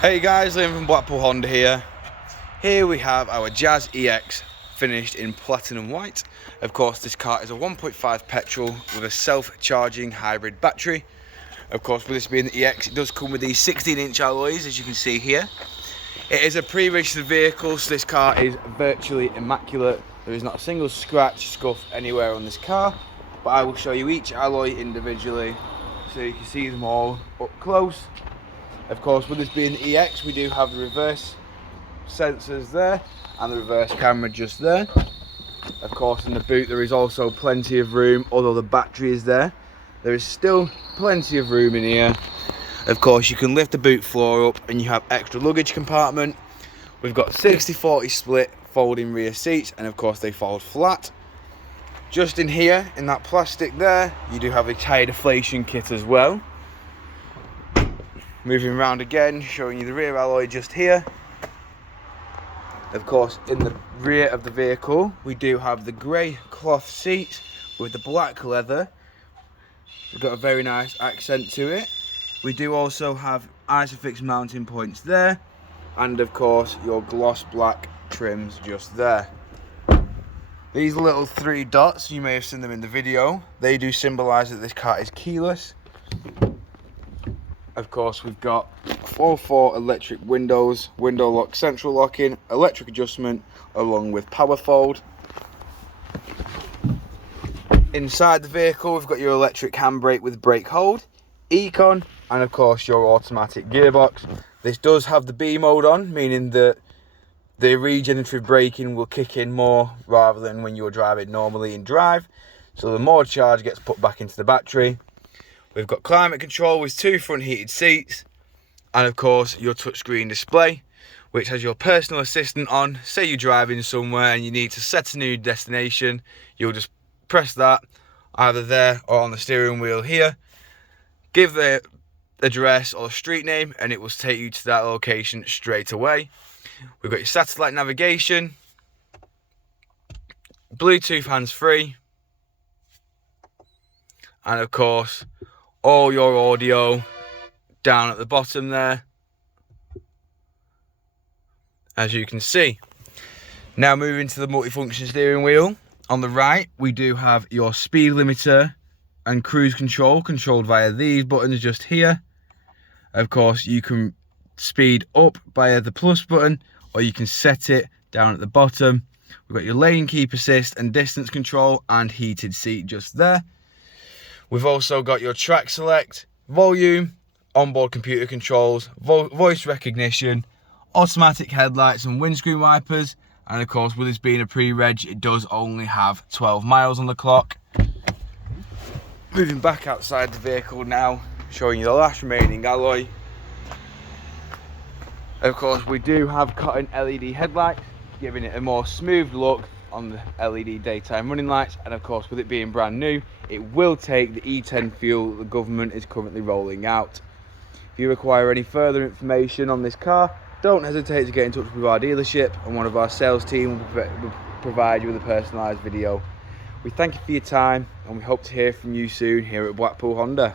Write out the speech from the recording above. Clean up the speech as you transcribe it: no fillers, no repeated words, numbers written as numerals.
Hey guys, Liam from Blackpool Honda here. Here we have our Jazz EX finished in platinum white. Of course, this car is a 1.5 petrol with a self-charging hybrid battery. Of course, with this being the EX, it does come with these 16-inch alloys, as you can see here. It is a pre-registered vehicle, so this car is virtually immaculate. There is not a single scratch, scuff anywhere on this car, but I will show you each alloy individually so you can see them all up close. Of course, with this being the EX, we do have the reverse sensors there and the reverse camera just there. Of course, in the boot there is also plenty of room, although the battery is there. There is still plenty of room in here. Of course, you can lift the boot floor up and you have extra luggage compartment. We've got 60-40 split folding rear seats, and of course they fold flat. Just in here, in that plastic there, you do have a tyre deflation kit as well. Moving around again, showing you the rear alloy just here. Of course, in the rear of the vehicle, we do have the grey cloth seats with the black leather. We've got a very nice accent to it. We do also have Aspheric mounting points there, and of course your gloss black trims just there. These little 3 dots, you may have seen them in the video, they do symbolise that this car is keyless. Of course, we've got 4 electric windows, window lock, central locking, electric adjustment, along with power fold. Inside the vehicle, we've got your electric handbrake with brake hold, econ, and of course your automatic gearbox. This does have the B mode on, meaning that the regenerative braking will kick in more rather than when you're driving normally in drive. So the more charge gets put back into the battery. We've got climate control with 2 front heated seats, and of course your touchscreen display, which has your personal assistant on. Say you're driving somewhere and you need to set a new destination, you'll just press that either there or on the steering wheel here, give the address or street name, and it will take you to that location straight away. We've got your satellite navigation, Bluetooth hands-free, and of course all your audio down at the bottom there, as you can see. Now moving to the multifunction steering wheel. On the right we do have your speed limiter and cruise control, controlled via these buttons just here. Of course, you can speed up via the plus button, or you can set it down at the bottom. We've got your lane keep assist and distance control and heated seat just there. We've also got your track select, volume, onboard computer controls, voice recognition, automatic headlights and windscreen wipers, and of course with this being a pre-reg, it does only have 12 miles on the clock. Moving back outside the vehicle now, showing you the last remaining alloy. Of course, we do have cotton LED headlights, giving it a more smooth look on the LED daytime running lights, and of course with it being brand new, it will take the E10 fuel the government is currently rolling out. If you require any further information on this car, don't hesitate to get in touch with our dealership, and one of our sales team will provide you with a personalised video. We thank you for your time, and we hope to hear from you soon here at Blackpool Honda.